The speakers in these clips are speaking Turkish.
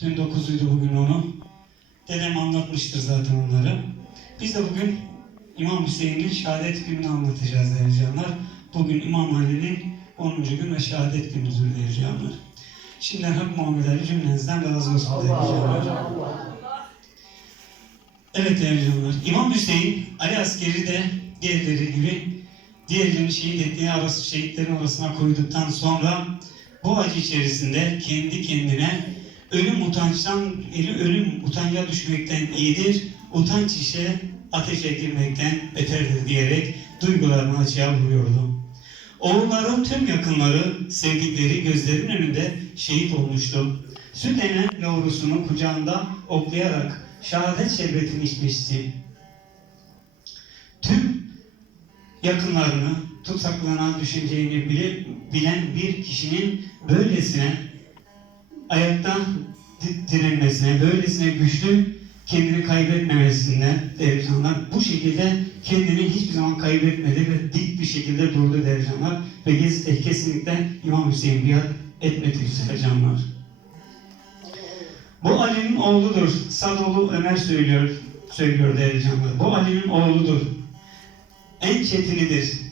Dün 9'uydu bugün onu. Dedem anlatmıştır zaten onları. Biz de bugün İmam Hüseyin'in şehadet gününü anlatacağız değerli canlar. Bugün İmam Ali'nin 10. gün ve şehadet günüdür değerli canlar. Şimdiden Hak Muhammed Ali cümlenizden razı olsun değerli canlar. Evet değerli canlar. İmam Hüseyin, Ali askeri de diğerleri gibi diğerlerini şehit ettiği arası, şehitlerin arasına koyduktan sonra bu acı içerisinde kendi kendine ölüm utançtan, eli ölüm utanca düşmekten iyidir, utanç işe ateşe girmekten beterdir diyerek duygularını açığa vuruyordu. Oğulların tüm yakınları, sevdikleri gözlerin önünde şehit olmuştu. Süt emen yavrusunu kucağında oklayarak şehadet şerbetini içmişti. Tüm yakınlarını tutsaklanan düşüneceğini bile, bilen bir kişinin böylesine ayakta di- direnmesine, böylesine güçlü kendini kaybetmemesinden değerli canlar bu şekilde kendini hiçbir zaman kaybetmedi ve dik bir şekilde durdu değerli canlar ve Gezid kesinlikle İmam Hüseyin biat değerli canlar. Bu Ali'nin oğludur. Sadoğlu Ömer söylüyor, söylüyor değerli. Bu Ali'nin oğludur. En çetinidir.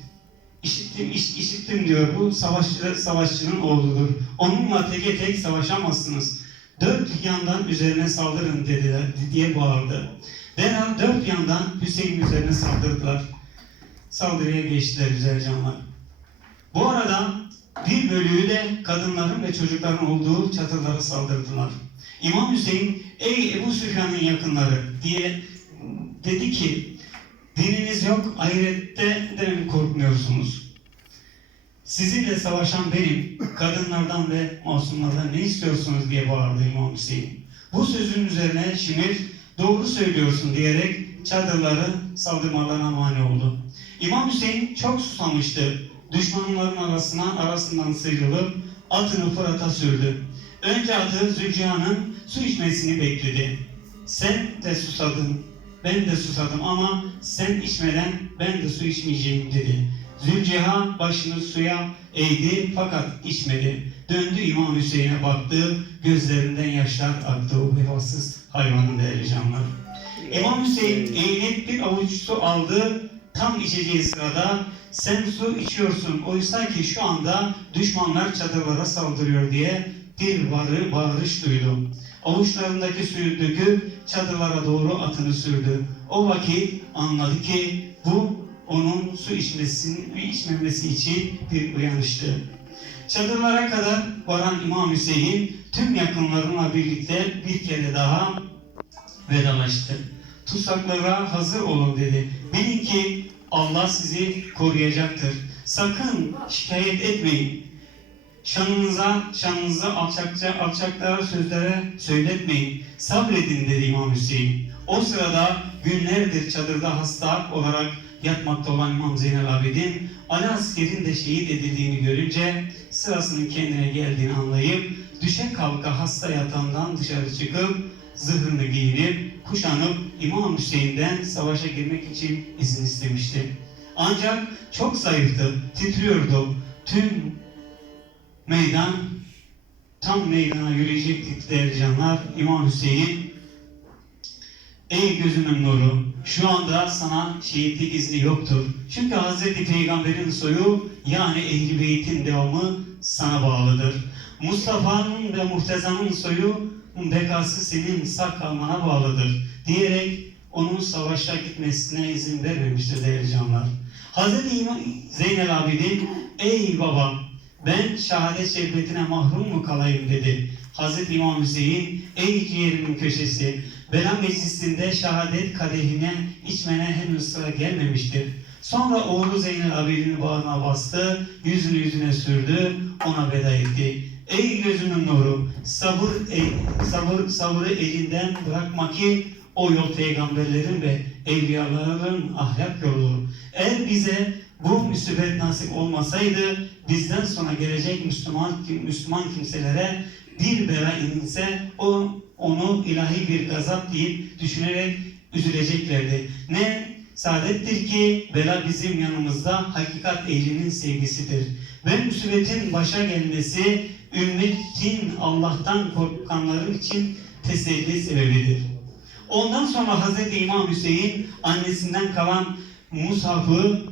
İşittim, iş, işittim diyor. Bu savaşçı, savaşçının oğludur. Onunla teke tek savaşamazsınız. Dört yandan üzerine saldırın dediler, diye bağırdı. Derhal dört yandan Hüseyin üzerine saldırdılar. Saldırıya geçtiler güzel canlar. Bu arada bir bölüğü de kadınların ve çocukların olduğu çatılara saldırdılar. İmam Hüseyin, ey Ebu Süfyan'ın yakınları diye dedi ki, dininiz yok, ahirette de mi korkmuyorsunuz? Sizinle savaşan benim, kadınlardan ve masumlardan ne istiyorsunuz diye bağırdı İmam Hüseyin. Bu sözün üzerine Şimir, doğru söylüyorsun diyerek çadırları saldırmalarına mani oldu. İmam Hüseyin çok susamıştı. Düşmanların arasına arasından sıyrılıp atını Fırat'a sürdü. Önce atı Zülcihan'ın su içmesini bekledi. Sen de susadın, ben de susadım ama sen içmeden ben de su içmeyeceğim dedi. Zülcihan başını suya eğdi fakat içmedi. Döndü İmam Hüseyin'e baktı, gözlerinden yaşlar aktı o vefasız hayvanın değerli canlar. İmam Hüseyin eğilip bir avuç su aldı, tam içeceği sırada sen su içiyorsun oysa ki şu anda düşmanlar çadırlara saldırıyor diye bir varı bağırış duydu. Avuçlarındaki suyu döküp çadırlara doğru atını sürdü. O vakit anladı ki bu onun su içmesini, içmemesi için bir uyanıştı. Çadırlara kadar varan İmam Hüseyin tüm yakınlarına birlikte bir kere daha vedalaştı. Tutsaklara hazır olun dedi. Bilin ki Allah sizi koruyacaktır. Sakın şikayet etmeyin. Şanınıza, şanınızı alçakça, alçaklara sözlere söyletmeyin. Sabredin dedi İmam Hüseyin. O sırada günlerdir çadırda hasta olarak yatmakta olan İmam Zeynel Abidin, Ali askerin de şehit edildiğini görünce sırasının kendine geldiğini anlayıp düşe kalka hasta yatağından dışarı çıkıp zırhını giyinip kuşanıp İmam Hüseyin'den savaşa girmek için izin istemişti. Ancak çok zayıftı, titriyordu. Tüm meydan tam meydana yürüyecektik değerli canlar. İmam Hüseyin Ey gözümün nuru, şu anda sana şehitlik izni yoktur. Çünkü Hazreti Peygamber'in soyu yani Ehl-i Beyt'in devamı sana bağlıdır. Mustafa'nın ve Muhteza'nın soyu bekası senin sağ kalmana bağlıdır. Diyerek onun savaşa gitmesine izin vermemiştir değerli canlar. İmam Zeynel Abidin, ey babam ben şehadet şerbetine mahrum mu kalayım dedi. Hazreti İmam Hüseyin, ey ciğerimin köşesi, bela meclisinde şehadet kadehine içmene henüz sıra gelmemiştir. Sonra oğlu Zeynel Abidin'i bağrına bastı, yüzünü yüzüne sürdü, ona veda etti. Ey gözümün nuru, sabır, e- sabır, sabrı elinden bırakma ki o yol peygamberlerin ve evliyaların ahlak yoludur. Eğer bize bu musibet nasip olmasaydı bizden sonra gelecek Müslüman Müslüman kimselere bir bela inse o onu ilahi bir gazap deyip düşünerek üzüleceklerdi. Ne saadettir ki bela bizim yanımızda hakikat ehlinin sevgisidir. Ve musibetin başa gelmesi ümmetin Allah'tan korkanları için teselli sebebidir. Ondan sonra Hz. İmam Hüseyin annesinden kalan Musaf'ı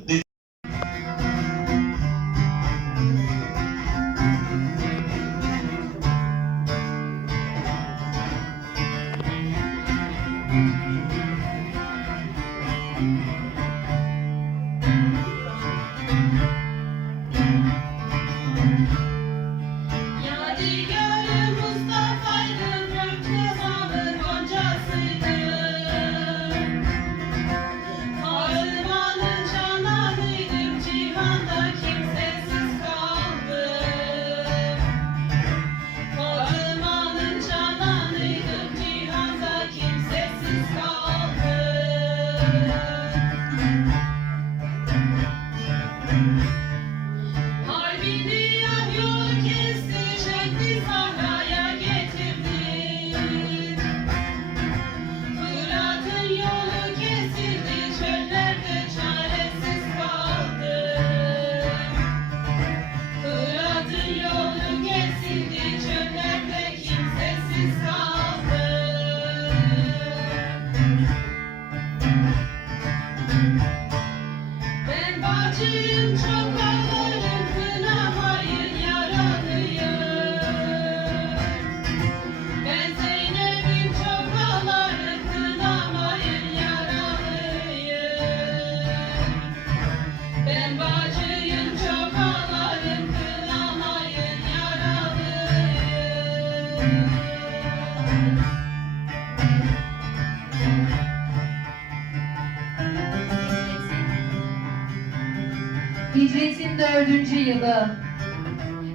dördüncü yılı.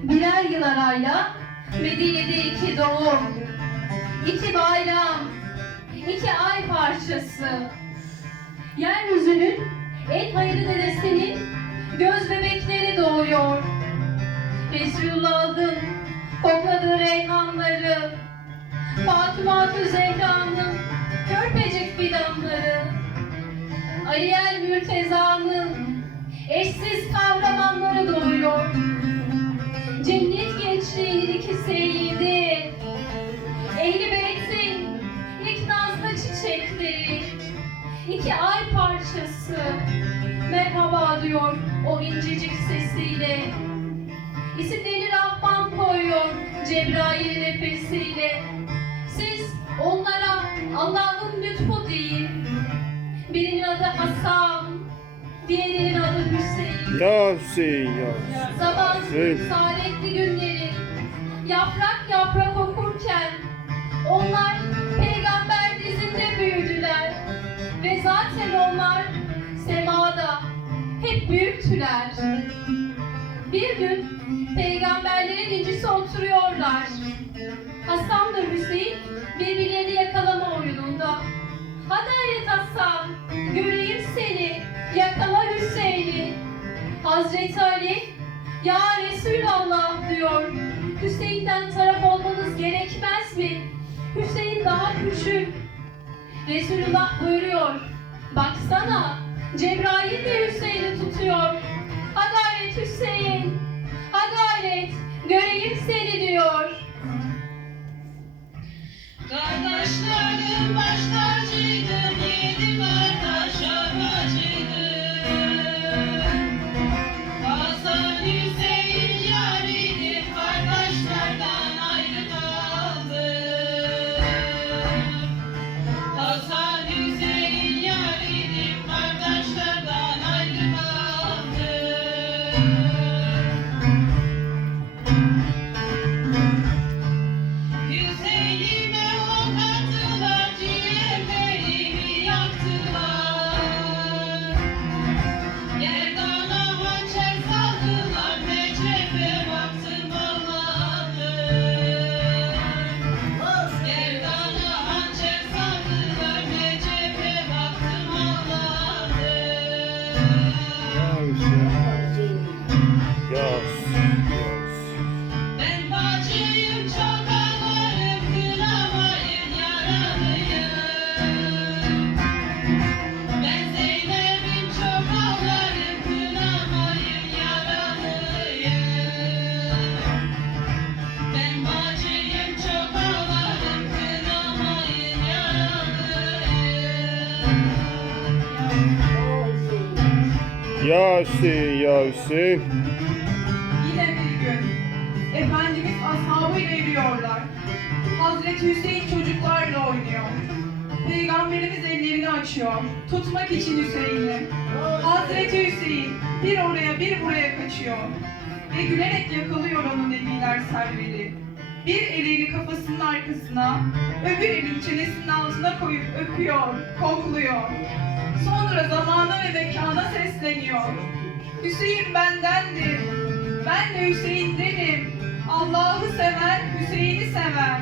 Birer yıl arayla Medine'de iki doğum, iki bayram, iki ay parçası. Yeryüzünün en hayırlı dedesinin göz bebekleri doğuyor. Resulullah'ın kokladığı reyhanları, Fatıma-tü Zehra'nın körpecik fidanları, Ariel Mürteza'nın eşsiz kahramanları iki ay parçası, merhaba diyor o incecik sesiyle. İsimlerini Rahman koyuyor Cebrail nefesiyle. Siz onlara Allah'ın lütfu deyin. Birinin adı Hasan, diğerinin adı Hüseyin. Ya Hüseyin ya. Evet. saadetli günleri yaprak yaprak okurken onlar peygamber dizinde büyüdüler ve zaten onlar semada hep büyüktüler. Bir gün peygamberlerin incisi oturuyorlar. Hasan'la Hüseyin birbirlerini yakalama oyununda. Hadi Hayret Hasan, göreyim seni, yakala Hüseyin'i. Hazreti Ali, ya Resulallah diyor. Hüseyin'den taraf olmanız gerekmez mi? Hüseyin daha küçük. Resulullah buyuruyor. Baksana, Cebrail de Hüseyin'i tutuyor. Ha gayret Hüseyin, ha gayret, göreyim seni diyor. Kardeşlerim baş tacıdır, yedi kardeş ağacıdır. Yasin, Yasin. Yine bir gün Efendimiz ashabıyla yürüyorlar. Hazreti Hüseyin çocuklarla oynuyor. Peygamberimiz ellerini açıyor. Tutmak için Hüseyin'i. Hazreti Hüseyin bir oraya bir buraya kaçıyor. Ve gülerek yakalıyor onu nebiler serveri. Bir elini kafasının arkasına, öbür elini çenesinin altına koyup öpüyor, kokluyor. Sonra zamana ve mekana sesleniyor. Hüseyin bendendir. Ben de Hüseyin'denim. Allah'ı seven Hüseyin'i sever.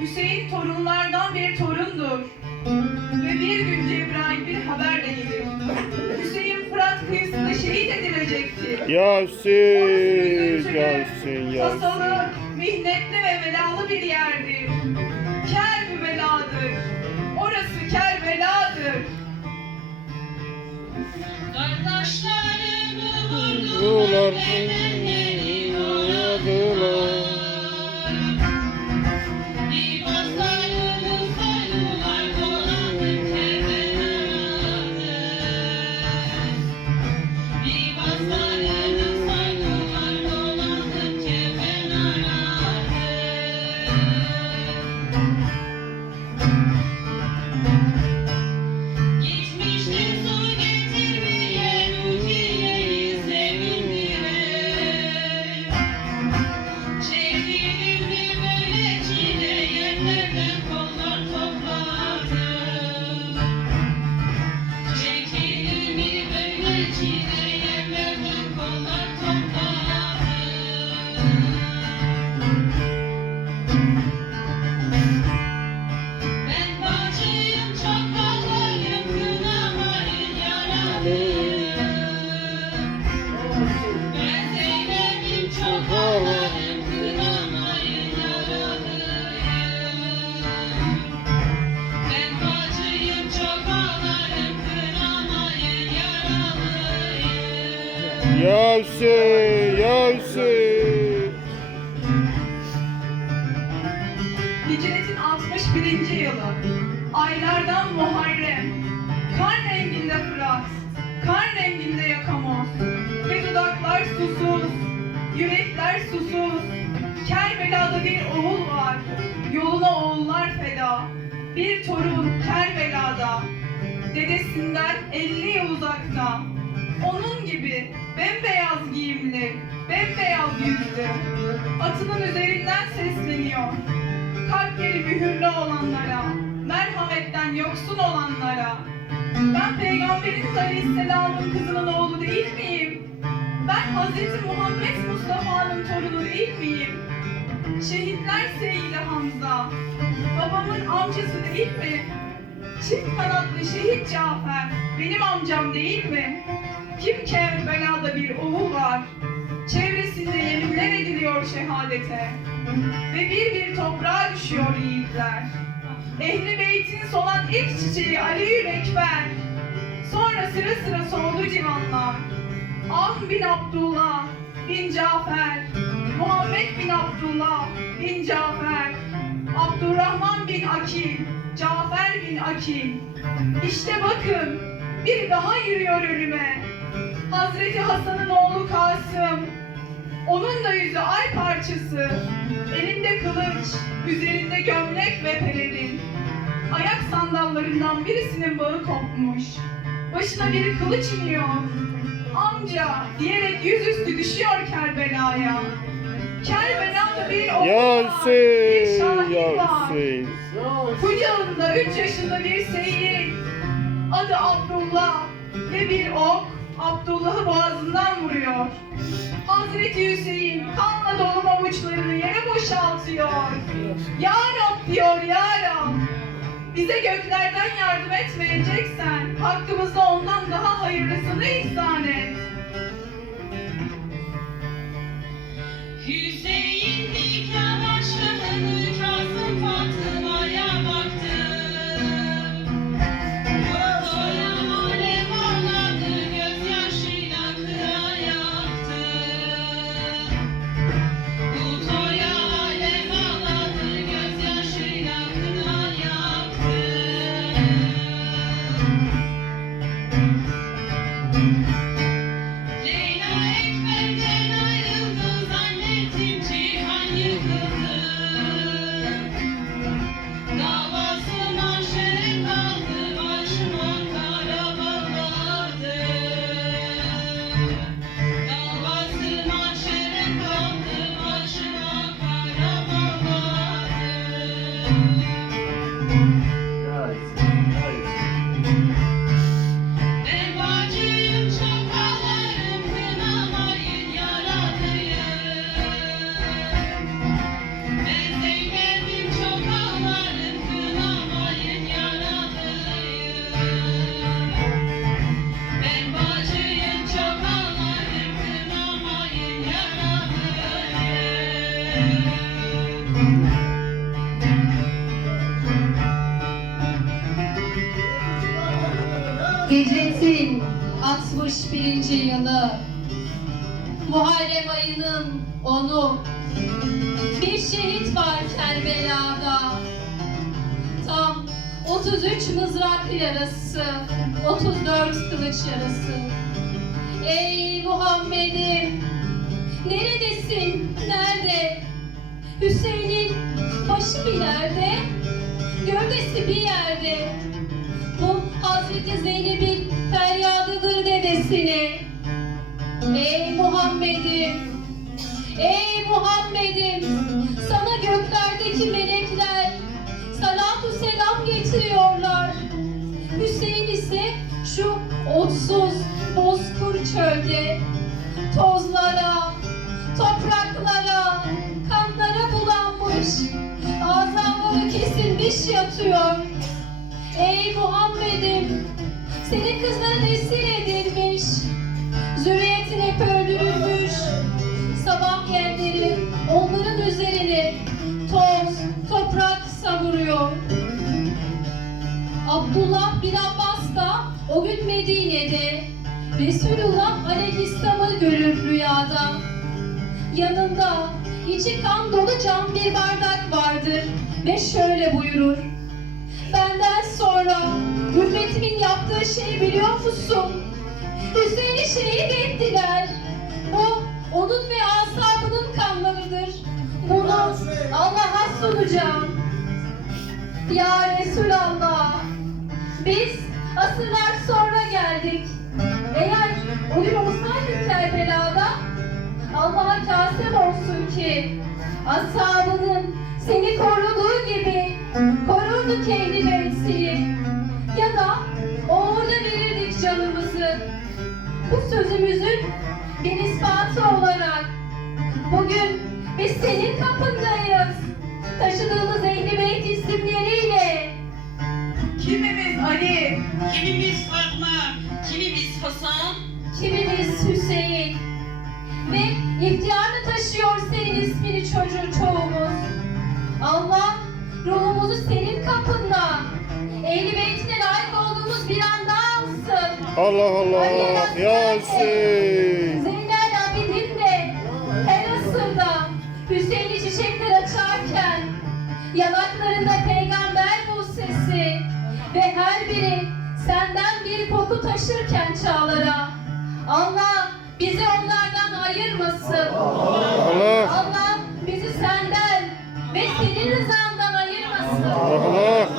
Hüseyin torunlardan bir torundur. Ve bir gün Cebrail bir haberle gelir. Hüseyin Fırat kıyısında şehit edilecektir. Yasin, Yasin, Yasin. Tasalı, mihnetli ve belalı bir yerdir. Kel beladır. Orası Kerbeladır. Kardeşlerimi Vurdular, yaralıyım Yasin, Yasin. Hicretin 61. yılı. Aylardan Muharrem. Kan renginde Fırat. Kan renginde Yakamoz. Ve dudaklar susuz. Yürekler susuz. Kerbela'da bir oğul var. Yoluna oğullar feda. Bir torun Kerbela'da. Dedesinden 50 yıl uzakta. Onun gibi bembeyaz giyimli, bembeyaz yüzlü. Atının üzerinden sesleniyor kalpleri mühürlü olanlara, merhametten yoksun olanlara. Ben Peygamberimiz Aleyhisselam'ın kızının oğlu değil miyim? Ben Hazreti Muhammed Mustafa'nın torunu değil miyim? Şehitler Seyyidi Hamza, babamın amcası değil mi? Çift kanatlı şehit Cafer, benim amcam değil mi? Kim Kerbela'da bir oğul var, çevresinde yeminler ediliyor şehadete ve bir bir toprağa düşüyor yiğitler. Ehli beytin solan ilk çiçeği Aliül Ekber. Sonra sıra sıra soldu civanlar. Am bin Abdullah bin Cafer. Muhammed bin Abdullah bin Cafer. Abdurrahman bin Akil. Cafer bin Akil. İşte bakın bir daha yürüyor ölüme. Hazreti Hasan'ın oğlu Kasım. Onun da yüzü ay parçası. Elinde kılıç, üzerinde gömlek ve pelerin. Ayak sandallarından birisinin bağı kopmuş. Başına bir kılıç iniyor. Amca diyerek yüzüstü düşüyor Kerbela'ya. Kerbela'da bir oğul var, bir Yasin, şahit var. Yasin. Kucağında üç yaşında bir seyir. Adı Abdullah ve bir ok Abdullah'ı boğazından vuruyor. Hazreti Hüseyin kanla dolu avuçlarını yere boşaltıyor. Ya Rab diyor ya Rab. Bize göklerden yardım etmeyeceksen hakkımızda ondan daha hayırlısını ihsan et. Hüseyin 33 mızrak yarası 34 kılıç yarası Ey Muhammed'im Neredesin? Nerede? Hüseyin'in başı bir yerde Gövdesi bir yerde bu Hazreti Zeynep'in feryadıdır dedesine. Ey Muhammed'im, ey Muhammed'im, sana göklerdeki selam getiriyorlar. Hüseyin ise şu otsuz, bozkur çölde tozlara, topraklara, kanlara bulanmış, azaları kesilmiş yatıyor. Ey Muhammed'im, senin kızların esir edilmiş, zürriyetin hep öldürülmüş. Sabah yerleri onların üzerine Abdullah bin Abbas da o gün Medine'de Resulullah aleyhisselamı görür rüyada. Yanında içi kan dolu cam bir bardak vardır ve şöyle buyurur. Benden sonra ümmetimin yaptığı şeyi biliyor musun? Hüseyin'i şehit ettiler. Bu onun ve ashabının kanlarıdır. Bunu Allah'a sunacağım. Ya Resulallah, biz asırlar sonra geldik. Eğer o gün olsaydık Kerbela'da, Allah'a kasem olsun ki ashabının seni koruduğu gibi korurdu kendi beytini. Ya da orada verirdik canımızı. Bu sözümüzün bir ispatı olarak bugün biz senin kapındayız. Taşıdığımız ehli beyt isimleriyle Kimimiz Ali, Kimimiz Fatma, kimimiz Hasan, kimimiz Hüseyin ve ihtiyarla taşıyor senin ismini çocuğu çoğumuz. Allah ruhumuzu senin kapında ehli beytine layık olduğumuz bir anda alsın. Allah Allah. Yasin. Zeynel Abidin de her asırda Hüseyin'i çiçekler açarken yanaklarında sesi ve her biri senden bir koku taşırken çağlara Allah bizi onlardan ayırmasın. Allah. Allah bizi senden ve senin rızandan ayırmasın. Allah.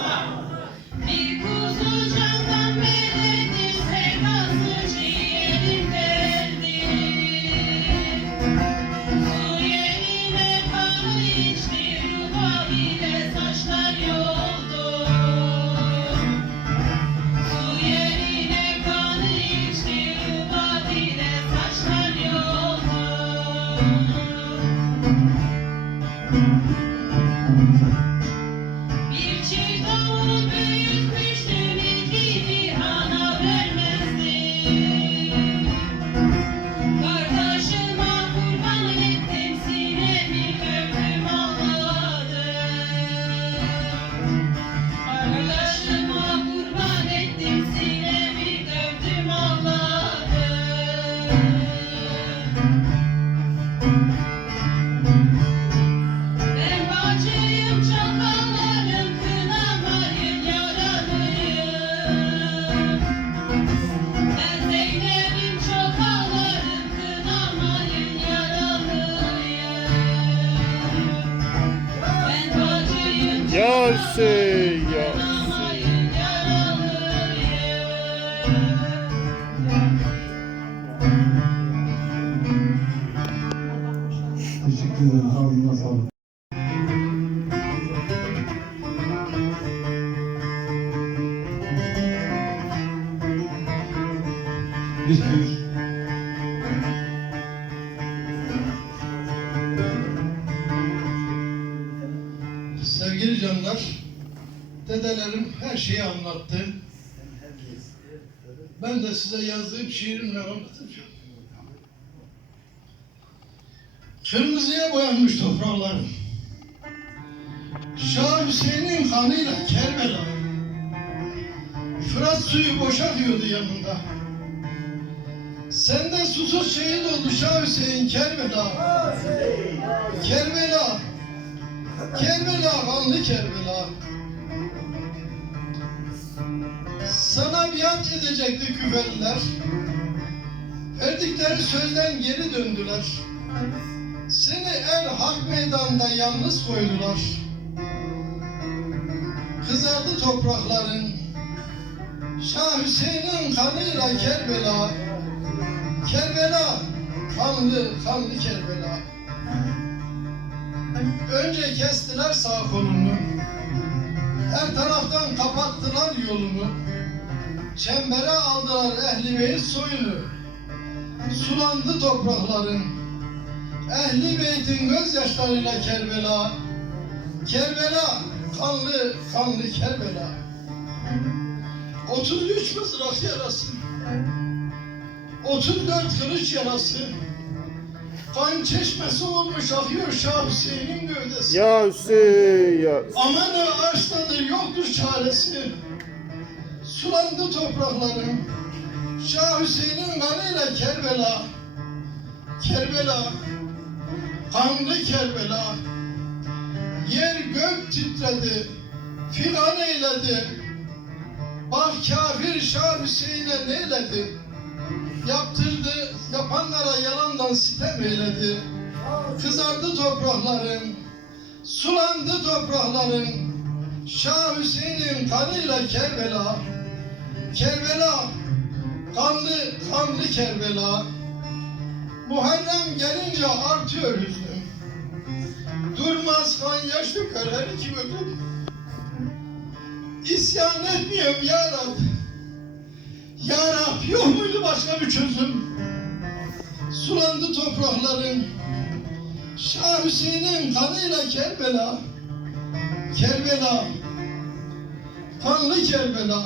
Tür Sevgili canlar, dedelerim her şeyi anlattı. Ben de size yazdığım şiirimle anlatacağım. Kırmızıya boyanmış topraklarım. Şah Hüseyin'in kanıyla Kerbela. Fırat suyu boşalıyordu yanında. Sende susuz şehit oldu Şah Hüseyin Kerbela. Kerbela. Kerbela, kanlı Kerbela. Sana biat edecekti küfeliler. Verdikleri sözden geri döndüler. Seni el hak meydanda yalnız koydular. Kızardı toprakların. Şah Hüseyin'in kanıyla Kerbela. Kerbela, kanlı, kanlı Kerbela. Önce kestiler sağ kolunu. Her taraftan kapattılar yolunu. Çembere aldılar ehli beyt soyunu. Sulandı toprakların. Ehli beytin gözyaşlarıyla Kerbela. Kerbela, kanlı, kanlı Kerbela. 33 mızrak yarası. 34 kılıç yarası. Kan çeşmesi olmuş akıyor Şah Hüseyin'in gövdesi. Ya Hüseyin ya. Amanı açtadır yoktur çaresi. Sulandı topraklarım. Şah Hüseyin'in kanıyla Kerbela. Kerbela. Kanlı Kerbela. Yer gök titredi. Figan eyledi. Bak kafir Şah Hüseyin'e neyledi? Yaptırdı, yapanlara yalandan sitem eyledi. Kızardı toprakların, Sulandı toprakların. Şah Hüseyin'in kanıyla Kerbela Kerbela Kanlı kanlı Kerbela. Muharrem gelince artıyor hüznüm Durmaz kan yaş döker her iki gözüm İsyan etmiyorum ya Rab Ya Rab yok muydu başka bir çözüm Sulandı toprakların Şah Hüseyin'in kanıyla Kerbela, Kerbela, kanlı Kerbela.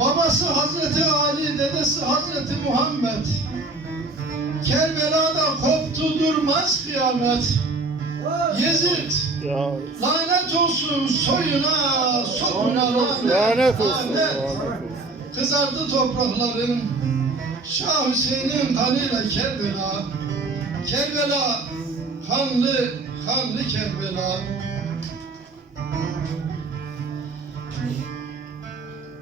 Babası Hazreti Ali, dedesi Hazreti Muhammed. Kerbela'da koptu durmaz kıyamet. Yezid, Ya lanet olsun soyuna, sokuna lanet. lanet olsun. lanet. Lanet olsun. Kızardı toprakların Şah Hüseyin'in kanıyla Kerbela. Kerbela kanlı kanlı Kerbela.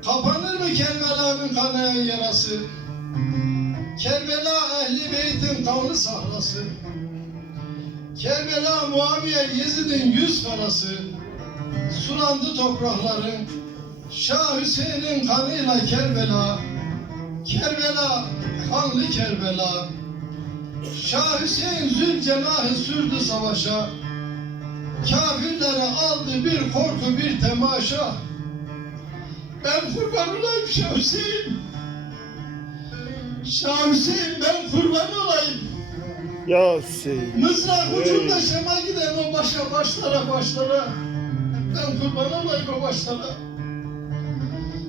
Kapanır mı Kerbela'nın kanayan yarası? Kerbela ehli beytin kanlı sahrası. Kerbela Muaviye Yezid'in yüz karası. Sulandı toprakların Şah Hüseyin'in kanıyla Kerbela, Kerbela, kanlı Kerbela. Şah Hüseyin Zülcenah'ı sürdü savaşa. Kafirlere aldı bir korku bir temaşa. Ben kurban olayım Şah Hüseyin. Şah Hüseyin ben kurban olayım. Ya Hüseyin. Mızrak ucunda şema giden o başa başlara başlara. Ben kurban olayım o başlara.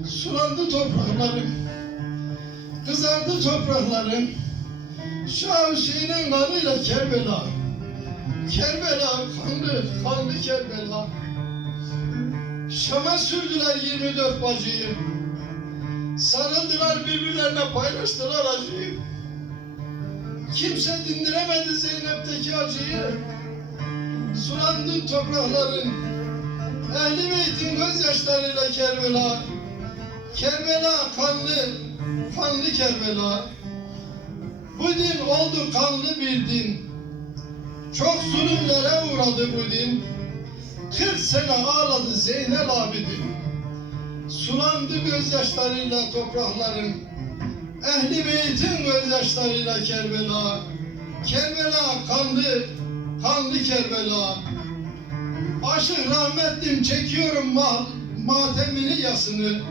Sulandı topraklarım. Kızardı topraklarım. Şah Hüseyin'in kanıyla Kerbela. Kerbela, kanlı, kanlı Kerbela. Şam'a sürdüler 24 bacıyı. Sarıldılar birbirlerine paylaştılar acıyı. Kimse dindiremedi Zeynep'teki acıyı. Sulandı toprakların. Ehli beytin gözyaşlarıyla Kerbela. Kerbela kanlı, kanlı Kerbela. Bu din oldu kanlı bir din. Çok zulümlere uğradı bu din. 40 sene ağladı Zeynel abidin. Sulandı gözyaşlarıyla toprakların. Ehli beytin gözyaşlarıyla Kerbela. Kerbela kanlı, kanlı Kerbela. Aşık rahmetlim çekiyorum ma matemini yasını.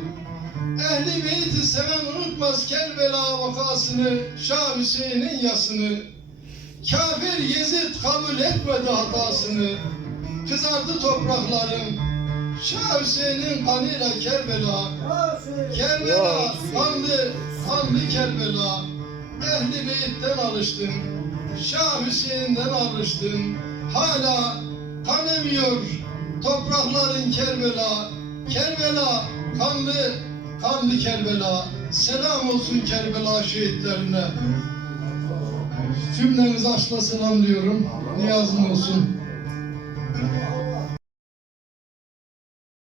Ehli beyti seven unutmaz Kerbela vakasını, Şah Hüseyin'in yasını. Kafir Yezid kabul etmedi hatasını. Kızardı topraklarım. Şah Hüseyin'in kanıyla Kerbela. Kerbela, kanlı, kanlı Kerbela. Ehli beyitten alıştın. Şah Hüseyin'den alıştın. Hala kanamıyor toprakların Kerbela. Kerbela, Kanlı, kanlı Kerbela, selam olsun Kerbela şehitlerine. Cümlenizi aşkla selamlıyorum. Niyazım olsun.